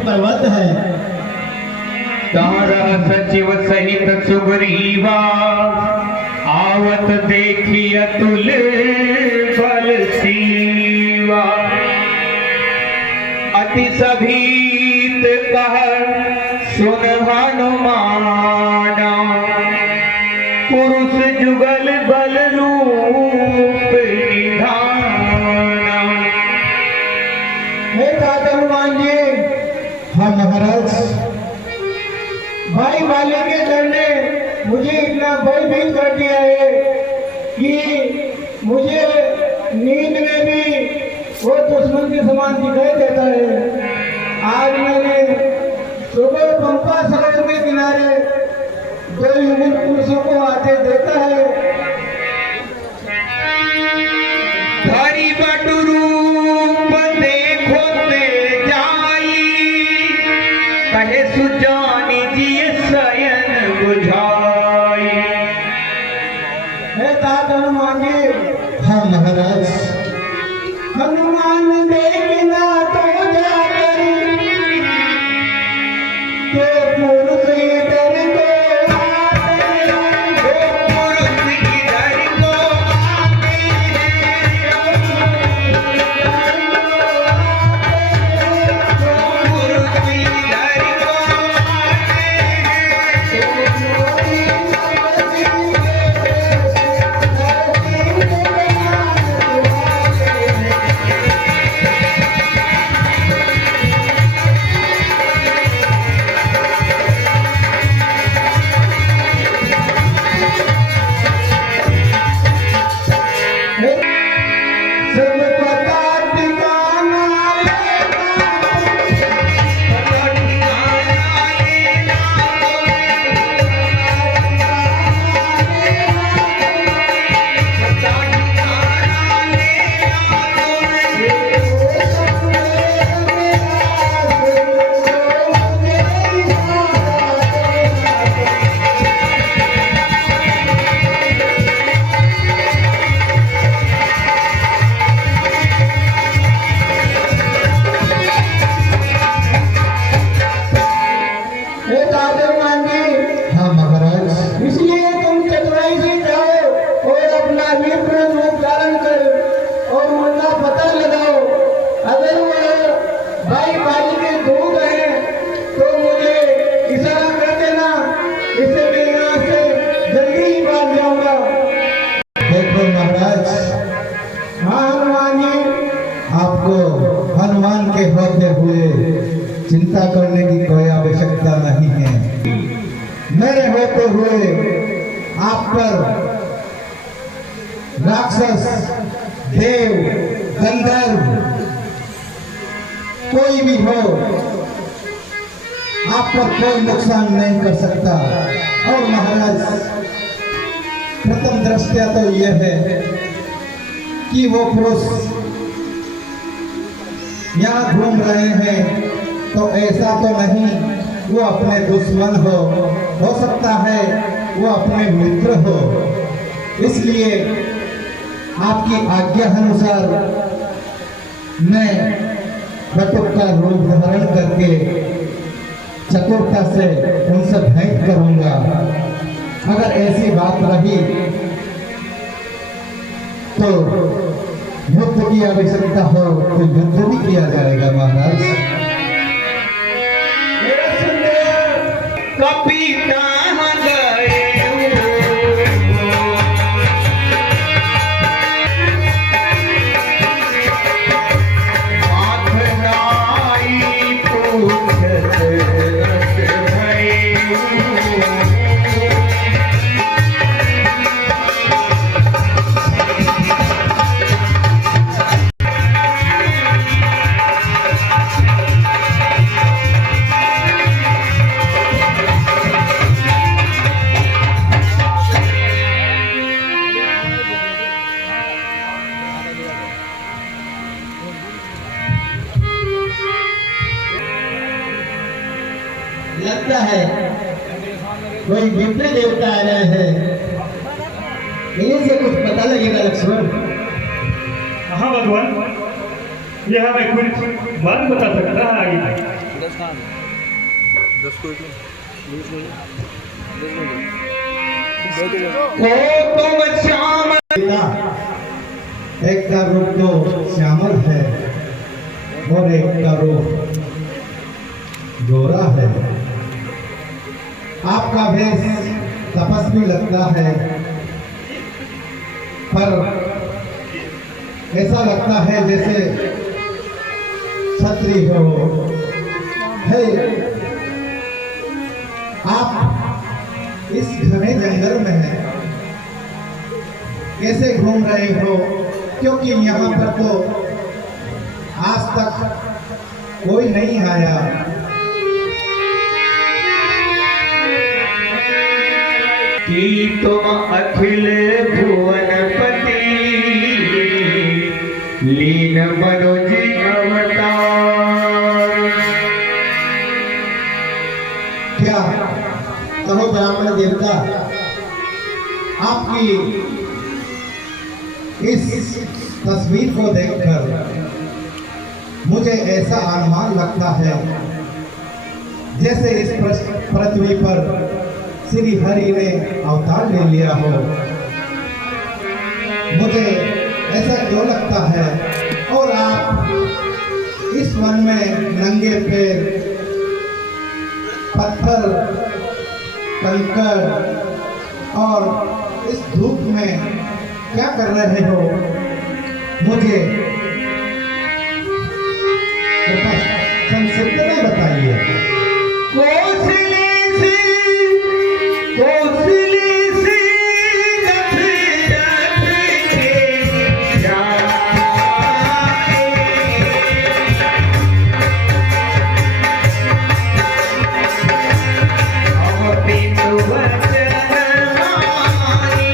पर्वत है। तारा सचिव सहित सुग्रीवा आवत देखी अतुल बल सीवा। अति सभीत कह सुन हनुमाना पुरुष जुगल बल रूप निधाना। हे दादा हनुमान जी। हाँ महाराज। भाई बाली के डर ने मुझे इतना भयभीत कर दिया है कि मुझे नींद में भी वो दुश्मन के समान दिखाई देता है। आज मैंने सुबह पंपा सरोवर के किनारे दो युवक पुरुषों को आते देखा है। धरी बटरूप देखो ते जाई कहे सुजानी जी शयन बुझाई। हे तात हनुमान जी। हाँ महाराज। हनुमान देखना तो जाकर तो पुरुष डर को आते पुरुष इधर को आते पुरुष इधर को सब पता ठिकाना हे दादा हनुमान जी। हाँ महाराज। इसलिए तुम चतुराई से जाओ और अपना विप्र रूप धारण कर और उनका पता लगाओ। अगर वो भाई बाली के दूत हैं तो मुझे इशारा कर देना, इससे मैं यहाँ से जल्दी ही भाग जाऊंगा। देखो महाराज, हाँ हनुमान जी। आपको हनुमान के होते हुए चिंता करने की कोई आवश्यकता नहीं है। मेरे होते हुए आप पर राक्षस, देव, गंधर्व कोई भी हो आप पर कोई नुकसान नहीं कर सकता। और महाराज, प्रथम दृष्टया तो यह है कि वो पुरुष यहाँ घूम रहे हैं तो ऐसा तो नहीं वो अपने दुश्मन हो सकता है वो अपने मित्र हो। इसलिए आपकी आज्ञा अनुसार मैं बटुक का रूप धारण करके चतुरता से उनसे भेंट करूंगा। अगर ऐसी बात रही तो युद्ध की आवश्यकता हो तो युद्ध भी किया जाएगा महाराज। कपिता लगता है कोई विप्र देवता आ रहे हैं। इन्हीं से कुछ पता लगेगा लक्ष्मण। हाँ भगवान, यह हमें कुछ बात बता सकता है आगे। को तुम श्याम एक का रूप तो श्यामल है और एक का रूप गोरा है। आपका भेष तपस्वी लगता है, पर ऐसा लगता है जैसे छत्री हो। है आप इस घने जंगल में हैं, कैसे घूम रहे हो? क्योंकि यहाँ पर तो आज तक कोई नहीं आया। कि तुम अखिल भुवनपति लीन मनोज अवतार। क्या कहो ब्राह्मण देवता, आपकी इस तस्वीर को देखकर मुझे ऐसा अनुमान लगता है जैसे इस पृथ्वी पर श्री हरि ने अवतार ले लिया हो। मुझे ऐसा क्यों लगता है? और आप इस वन में नंगे पैर पत्थर, कंकड़ और इस धूप में क्या कर रहे हो? मुझे संक्षिप्त में बताइए। कौशले से दशरथ के जाए। हम बिनु वचन मानी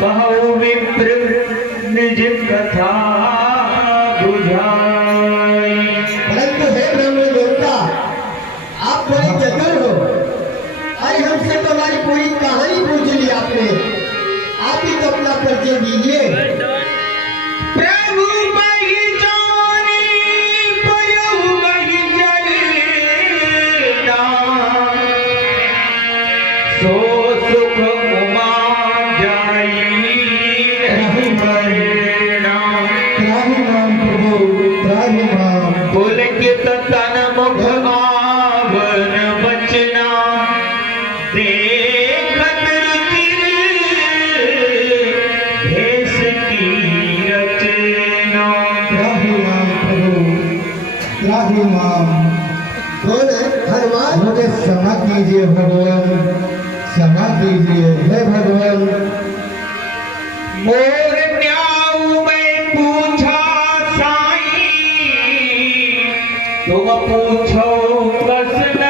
कहो विप्र निज कथा बुझाई। परंतु हे ब्रह्म देवता, आप बड़े चतुर हो। अरे हमसे तो हमारी पूरी कहानी पूछ ली आपने। आप ही तो अपना परिचय दीजिए। प्रभु बहि जानी पयउ बहि जलना। सो सुख उमा जाई रहि मरना। त्राहि माम प्रभु, त्राहि माम। पुलकित तन मुख आवन बचना। देखत रुचिर भेष की रचना। त्राहि माम प्रभु, त्राहि माम। कौन है? हनुमान। मुझे क्षमा कीजिए भगवान, क्षमा कीजिए हे भगवान। मोर न्याऊ में पूछा साई। तुम पूछो प्रश्न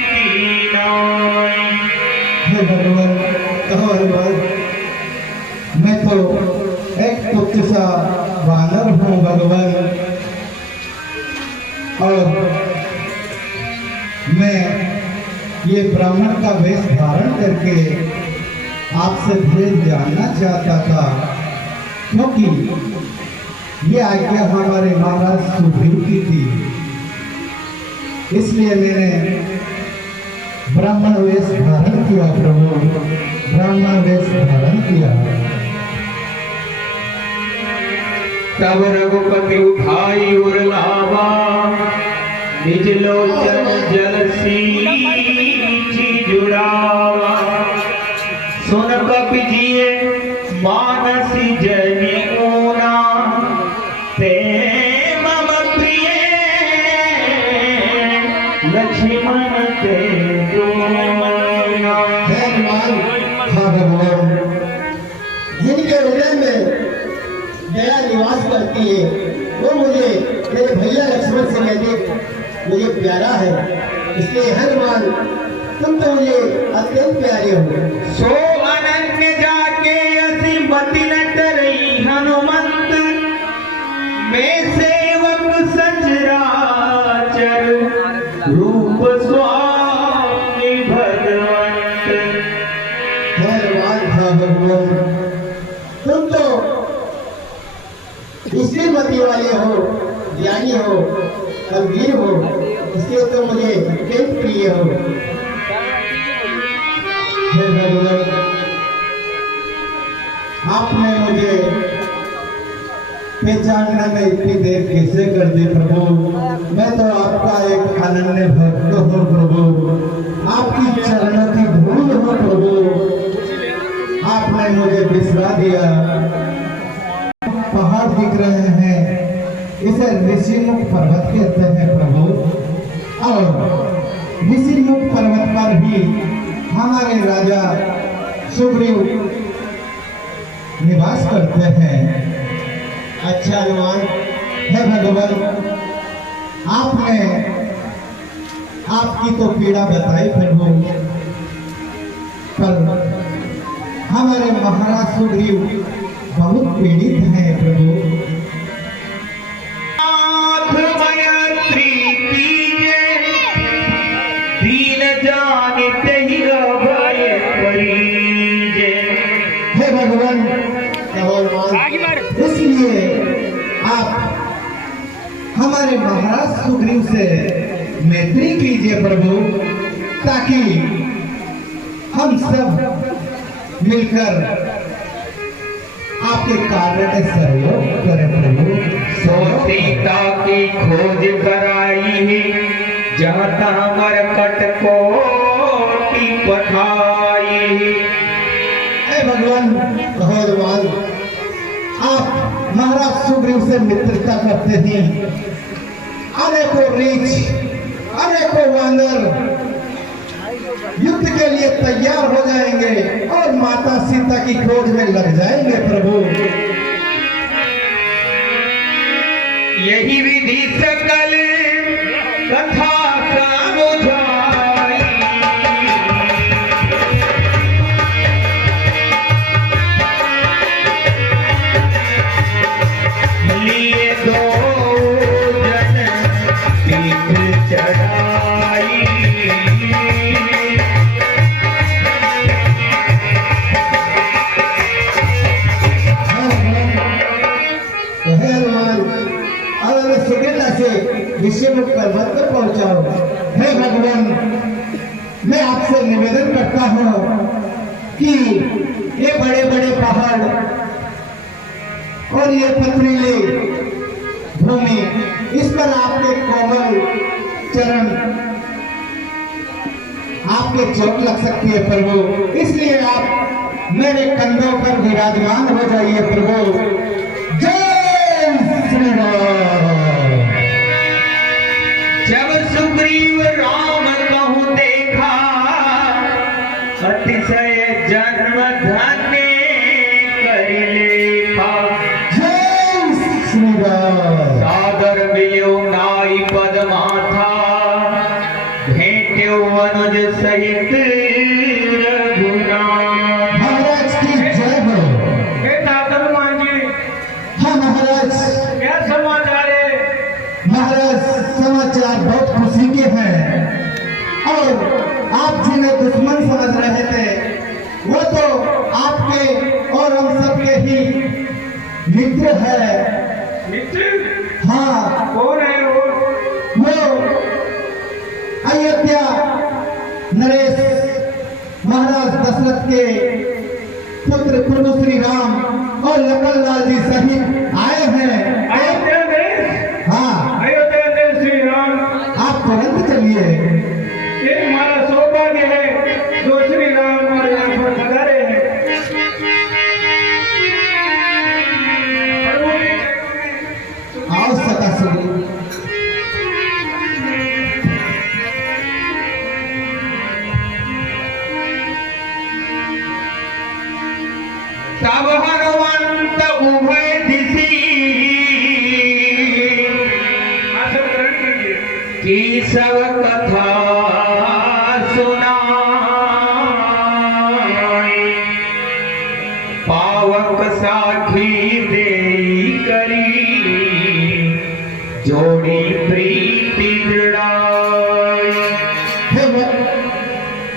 की नाई। हे भगवान, कहो हनुमान, मैं तो एक तुच्छ सा वानर हूँ भगवान, और मैं ये ब्राह्मण का वेश धारण करके आपसे भेद जानना चाहता था, क्योंकि ये आज्ञा हमारे महाराज सुग्रीव की थी। इसलिए मैंने ब्राह्मण वेश धारण किया प्रभु, ब्राह्मण वेश धारण किया। तब रघुपति उठाई उर लावा। निज लोचन जल सींची जुड़ावा। सुन कपि जिए मानसी जनि ऊना। ते मम प्रिय लक्ष्मण ते हे हनुमान, हाँ भगवान, जिनके हृदय में दया कि वो मुझे मेरे भैया लक्ष्मण से अधिक मुझे प्यारा है, इसलिए हनुमान तुम तो मुझे अत्यंत प्यारे हो। सो अनन्य जाके असीमति न तरई हनुमंत, मैं सेवक सचराचर रूप स्वामी भगवंत। धन्यवाद भगवान, तुम तो श्रीमती वाले हो, ज्ञानी हो, कबीर हो, इसलिए तो मुझे अत्यंत प्रिय हो। हे भगवान, आपने मुझे पहचानने में इतनी देर कैसे कर दी प्रभु? मैं तो आपका एक अनन्य भक्त हूँ प्रभु, आपकी चरणों की धूल हूँ प्रभु, आपने मुझे बिसरा दिया। पहाड़ दिख रहे हैं, इसे ऋषिमुख पर्वत कहते हैं प्रभु, और ऋषिमुख पर्वत पर ही हमारे राजा सुग्रीव निवास करते हैं। अच्छा हनुमान, हे भगवान, आपने आपकी तो पीड़ा बताई प्रभु, पर हमारे महाराज सुग्रीव बहुत पीड़ित हैं प्रभु। दीन जानते ही अभय परिजे। हे भगवान, इसलिए आप हमारे महाराज सुग्रीव से मैत्री कीजिए प्रभु, ताकि हम सब मिलकर आपके कार्य में सहयोग करें प्रभु। सो सीता की खोज कराई, जाता मरकट कोटि पठाई। हे भगवान भगवान, आप महाराज सुग्रीव से मित्रता करते हैं, अनेकों रीछ, अनेकों वानर युद्ध के लिए तैयार हो जाएंगे और माता सीता की खोज में लग जाएंगे प्रभु। यही विधि सकल कथा समझाई, लिए दो जन पीठ चढ़ाई। ऋषिमुख पर्वत पर पहुंचाओ। हे भगवान, मैं आपसे निवेदन करता हूँ कि ये बड़े बड़े पहाड़ और ये पथरीली भूमि, इस पर आपके कोमल चरण, आपके चोट लग सकती है प्रभु, इसलिए आप मेरे कंधों पर विराजमान हो जाइए प्रभु। जय श्री राम। जब सुग्रीव राम कहूँ देखा, अतिशय जन्म धन्य कर लेखा। जय श्री राम। सादर मिलो नाई पद माथा, भेंट्यो अनुज सहित रघुनाथ। महाराज की जय हो। हनुमान जी, हाँ महाराज, क्या समाचार है? महाराज समाचार बहुत खुशी के हैं, और आप जिन्हें दुश्मन समझ रहे थे वो तो आपके और हम सबके ही मित्र है। मित्र? हाँ, कौन है वो अयोध्या नरेश महाराज दशरथ के पुत्र प्रभु श्री राम और लखन लाल जी सहित आए हैं। अयोध्या नरेश? हाँ, अयोध्या नरेश श्री राम। आप तुरंत चलिए। ये हमारा सौभाग्य है जो श्री राम और लक्ष्मण पधारे हैं। आओ सका सुनी। तब हनुमंत उभय दिशि की सब कथा सुनाई, पावक साखी दे करी, जोड़ी प्रीति दृढ़ाई।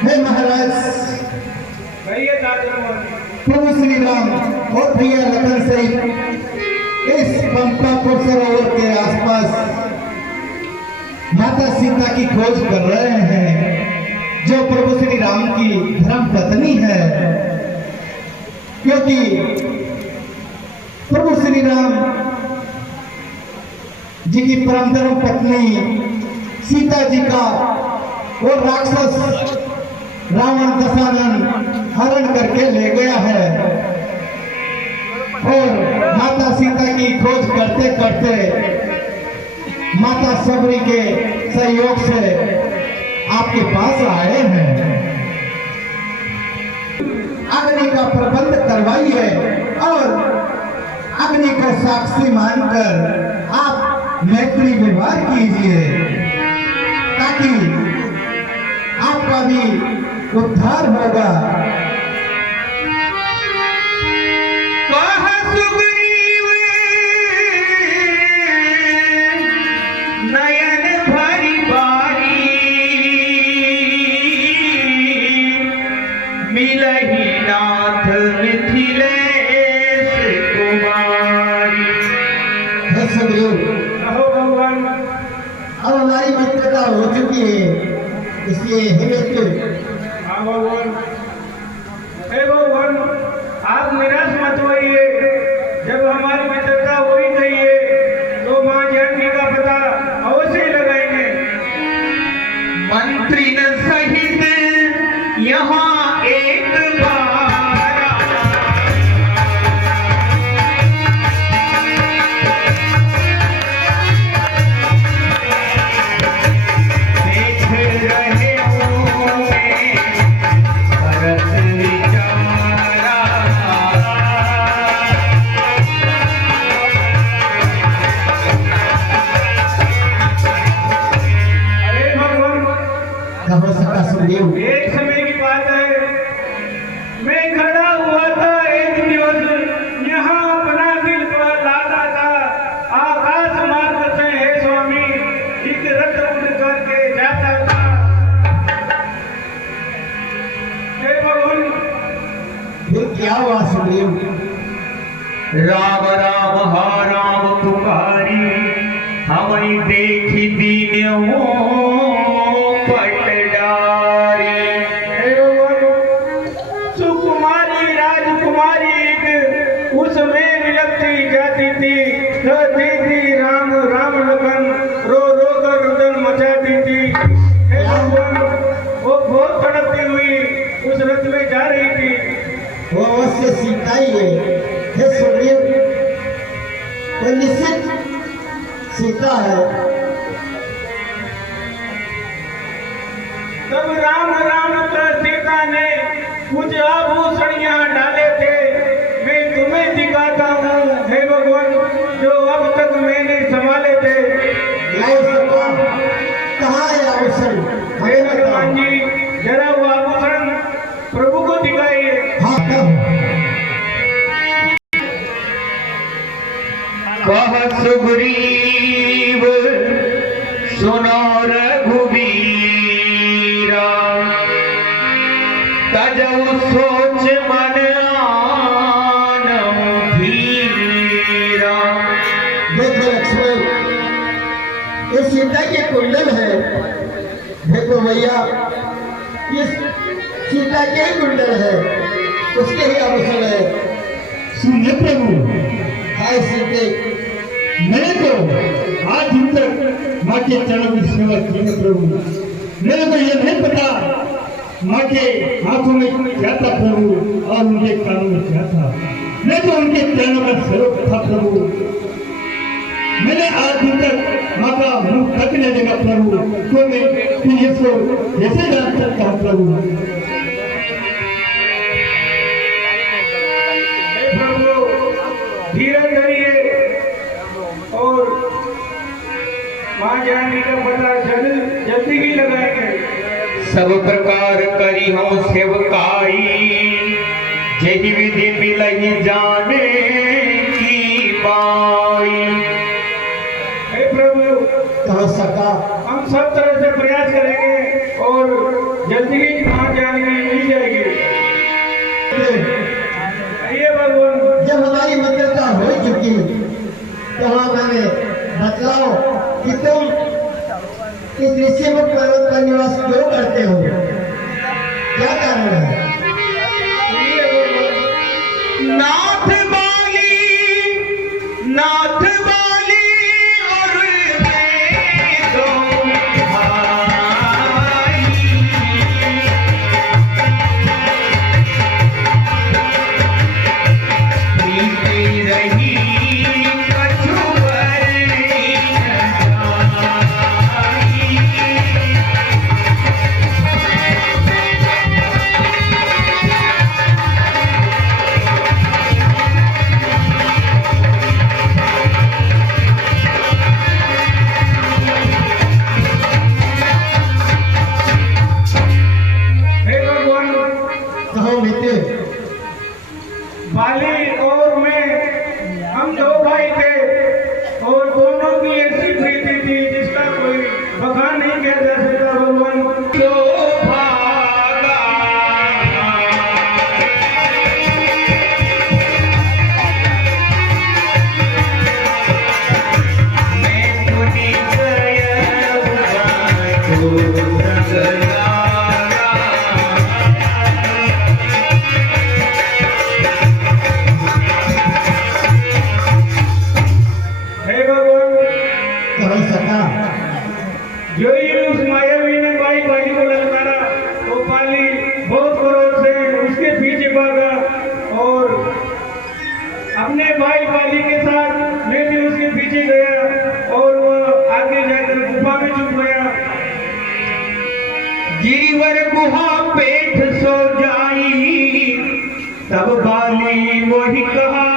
हे महाराज, कहिए दादा। प्रभु श्री राम और भैया लखन से इस पंपापुर सरोवर के आसपास माता सीता की खोज कर रहे हैं, जो प्रभु श्री राम की धर्म पत्नी है। क्योंकि प्रभु श्री राम जी की परम धर्म पत्नी सीता जी का वो राक्षस रावण दशानन हरण करके ले गया है, और माता सीता की खोज करते करते माता सबरी के सहयोग से आपके पास आए हैं। अग्नि का प्रबंध करवाइए और अग्नि का साक्षी मानकर आप मैत्री व्यवहार कीजिए, ताकि आपका भी उद्धार होगा। नयन भरी बारी, मिलहि नाथ मिथिलेश कुमारी। हे सुग्रीव, कहो भगवान। अब हमारी मित्रता हो चुकी है, इसलिए हे मित्र, हाँ भगवान। हे भगवान, आप निराश मत होइए। जब हमारी मित्रता हो ही गई है तो मां जानकी का पता अवश्य ही लगाएंगे। मंत्री न सहित यहाँ एक बार देख रहे होंगे भरत विचारा। अरे भगवान, कहो सका सुग्रीव। एक समय की बात है, मैं खड़ा हुआ था एक दिवस, यहाँ अपना दिल पर लाता था। आकाश मार्ग से हे स्वामी एक रथ उड़ करके जाता था। हे भगवान, फिर क्या हुआ सुग्रीव? राम राम हा राम पुकारी, हमारी देखी दीन्यों पटडारी। हे भगवान, सुकुमारी राजकुमारी एक उसमें विलकती जाती थी। कहती थी राम राम लखन, रो रो कर रुदन मचाती थी। हे भगवान, वो बहुत तड़पती हुई उस रथ में जा रही थी। वो अवश्य सीता ही है। हे सुग्रीव, वो निश्चित सीता है। तब राम राम कर सीता ने कुछ आभूषणियां डाले थे। मैं तुम्हें दिखाता हूँ हे भगवान, जो अब तक मैंने संभाले थे। लाओ सरकार, कहाँ है आभूषण? हे हमें भगवान बताओ। जी, जरा वो आभूषण प्रभु को दिखाइए। हाँ, कहो। कह सुग्रीव सुनो रघुवीरा, तजऊ सोच मन आनऊ धीरा। देखो लक्ष्मण, ये सीता के कुंडल है। देखो भैया, ये सीता के ही कुंडल है, उसके ही आभूषण है। सुनिए प्रभु, हाय सीते, मैंने तो आज दिन तक माँ के चरणों की सेवा की है प्रभु। मेरे को ये नहीं पता माँ के हाथों में क्या था प्रभु और उनके कानों में क्या था। मैं तो उनके चरणों का सेवक था प्रभु। मैंने आज दिन तक माँ का मुख तक नहीं देखा प्रभु, तो मैं फिर इसको कैसे जान सकता हूँ प्रभु? हे प्रभु, धीरज धरिए और वहाँ जाने का पता जल्दी ही लगाएंगे। सब प्रकार करी हम सेवकाई, जही विधि मिलही जाने की पाई। हे प्रभु, कहो सका हम सब तरह से प्रयास करेंगे और जल्दी ही वहाँ जाने मिल जाएगी। आइए भगवान। जब हमारी मित्रता हो चुकी तो हमें बतलाओ कि तुम इस ऋषिमुख पर्वत पर निवास क्यों करते हो, क्या कारण है? नाथ बाली, नाथ बाली और वेदों भाई, बीती रही कछु बरनी हे भगवान, कहो मित्र, बाली और मैं, हम दो भाई थे और दोनों की ऐसी प्रीति थी जिसका कोई बखान नहीं किया जा सकता। भगवान तो भागा मैं सुनी गया हे भगवान, कहो सका जो ही उस मायावी ने भाई बाली को ललकारा तो बाली बहुत क्रोध से उसके पीछे भागा और अपने भाई बाली के साथ मैं भी उसके पीछे गया और वह आगे जाकर गुफा में छुप गया। गिरिवर गुहा पेट सो जाई, तब बाली मोहि कहा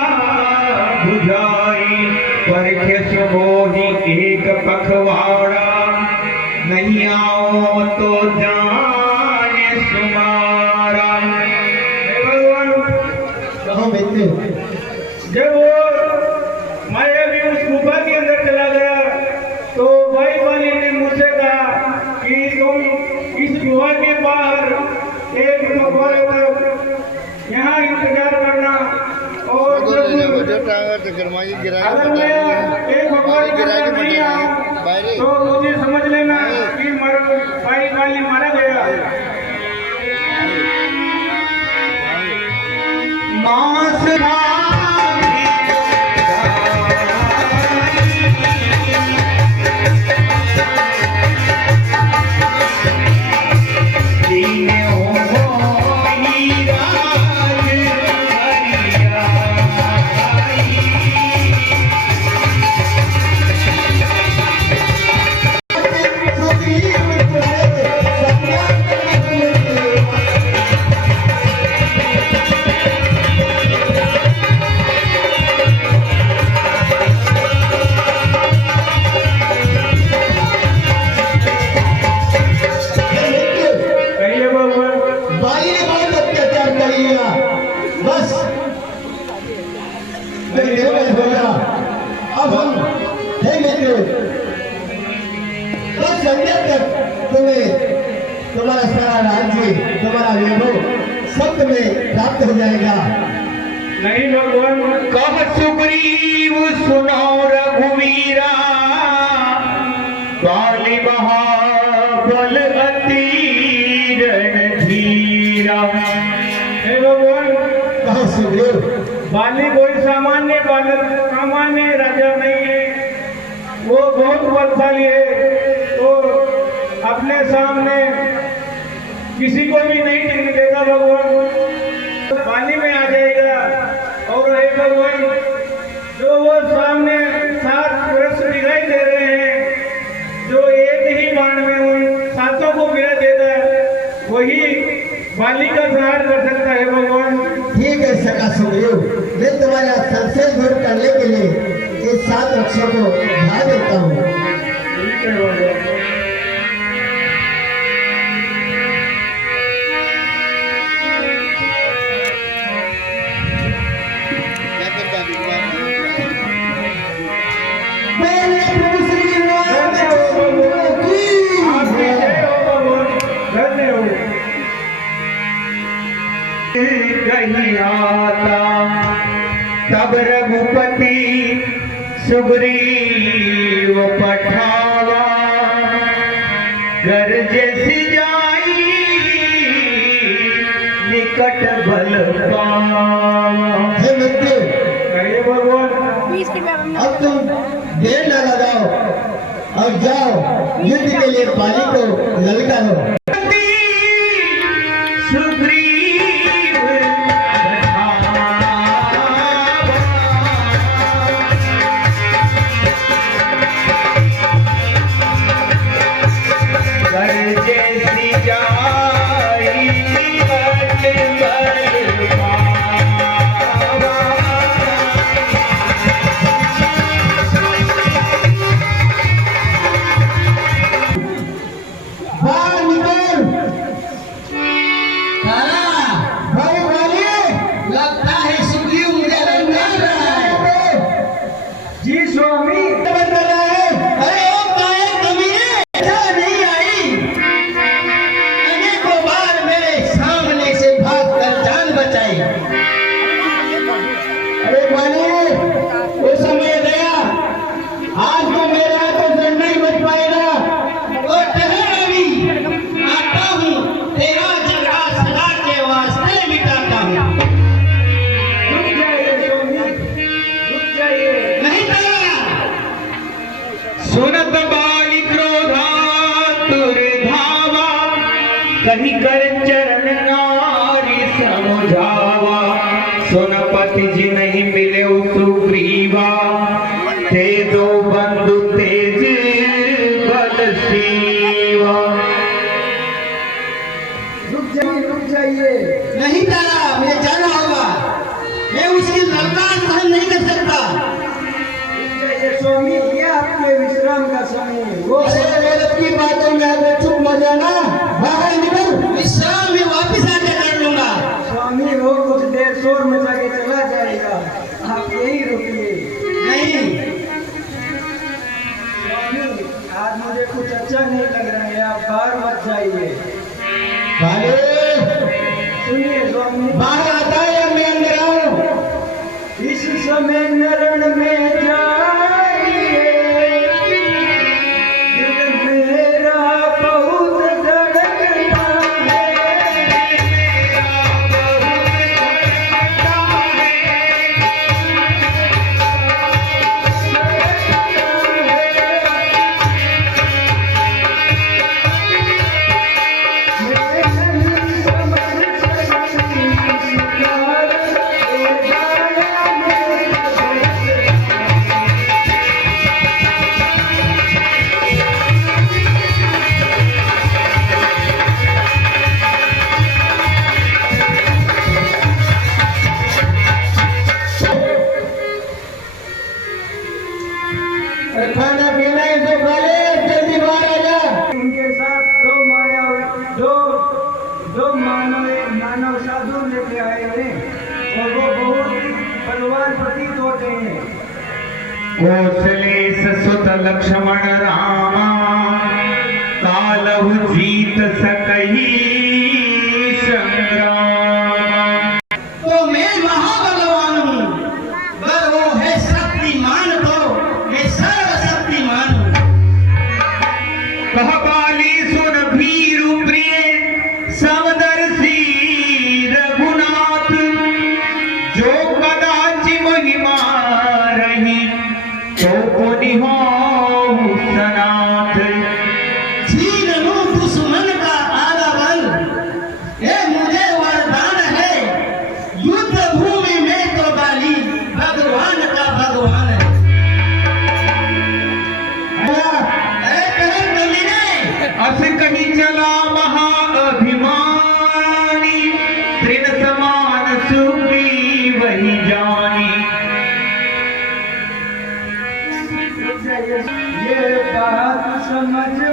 बुझाई। परखे सुमोही एक पखवाड़ा, नहीं आओ तो जाने सुमारा। हे भगवान, कहो मित्र, जब वो मायावी उस गुफा के अंदर चला गया तो भाई बाली ने मुझसे कहा कि तुम इस गुफा के बाहर एक मकबरे तक यहाँ इंतजार करना और अगर मैं एक मकबरे के अंदर नहीं आऊं तो मुझे समझ लेना कि भाई बाली मारा गया। मांस बाली ने बहुत अत्याचार कर लिया, बस मैं निर्भय हो गया। अब हम हे मित्र, बस संजय तक तुम्हें तुम्हारा सारा राज्य, तुम्हारा वैभव सब तुम्हें प्राप्त हो जाएगा। नहीं भगवान, कह सुग्रीव सुनो रघुवीरा, बाली महाबल अति रणधीरा। हे भगवान, कहो सुग्रीव, बाली कोई सामान्य राजा नहीं है, वो बहुत बलशाली है, तो अपने सामने किसी को भी नहीं टिकने देगा। भगवान तो पानी में आ जाएगा। और हे भगवान, जो वो सामने 7 वृक्ष दिखाई दे रहे हैं, जो एक ही बाण में उन 7 को गिरा देगा, वही बाली का संहार कर सकता है। भगवान ठीक है सका सुग्रीव, मैं तुम्हारा संशय दूर करने के लिए इस 7 वृक्षों को ढा देता हूँ। ठीक है जय भगवान। बोले प्रभु श्री रामचंद्र की आपकी जय हो भगवान, धन्य हो। कहीं आता तब रघुपति सुग्रीव पठावा, गर्जे सिजाई निकट बल पावा। हे मित्र, कहिए भगवान। अब तुम देर न लगाओ और जाओ युद्ध के लिए बाली को ललकारो। सुग्रीव पठावा, गर्जे सिजाई निकट बल पावा। बाहर निकल। भाई वाली, लगता है सुग्रीव मुझे ललकार रहा है। जी स्वामी। बन रहा है। अरे ओ काहे कमीने, क्या नहीं आई? अनेकों बार मेरे सामने से भागकर जान बचाई। अरे वाली, वो समय गया, आज तो मेरे हाथों से नहीं बच पाएगा। वो ठहर अभी, आता हूँ, तेरा झगड़ा सदा के वास्ते मिटाता हूँ। रुक जाइए स्वामी, रुक जाइए। नहीं तेरा सुनत बाली क्रोधातुर धावा, कही कर चरण नारी समझावा। सुनपति जी नहीं मिले सुग्रीवा, ते दो बंधु तेज बल सीवा। रुक जाइए। नहीं तारा, मुझे जाना होगा। मैं उसकी ललकार सहन नहीं कर सकता। रुक जाइए स्वामी, ये आपके विश्राम का समय है। वो अरे वेद की बातों में आकर चुप मत जाना। बाहर निकल। विश्राम में वापिस आके कर लूंगा। स्वामी वो कुछ देर शोर मचा के चला जाएगा, आप यही रुकिए। नहीं, स्वामी आज मुझे कुछ अच्छा नहीं लग रहा है, आप बाहर मत जाइए। बाले, सुनिए स्वामी। बाहर आता है या मैं अंदर आऊं? इस समय नरण में जाइए, दिल मेरा बहुत धड़कता है। खाना पीना है तो खा ले, जल्दी बाहर आ जा। उनके साथ दो मानव साधु लेके आए हैं और वो बहुत बलवान प्रतीत होते हैं। कौशलेश सुत लक्ष्मण रामा, कालहु जीत सकही संग्रामा। तो मैं महाबलवान हूँ, पर वो है शक्तिमान, तो मैं सर्वशक्तिमान हूँ। कह बाली सुन भीरु प्रिय समदर्शी रघुनाथ, जो कदाचि महिमा रही तो पुनि होऊँ सनाथ। छीन लूं दुश्मन का आला बल, ये मुझे वरदान है। युद्ध भूमि में तो बाली भगवान का भगवान है। अरे कहे कमीने, अस कही चला महाअभिमानी, तृण समान सुग्रीव वही जानी। ये बात समझ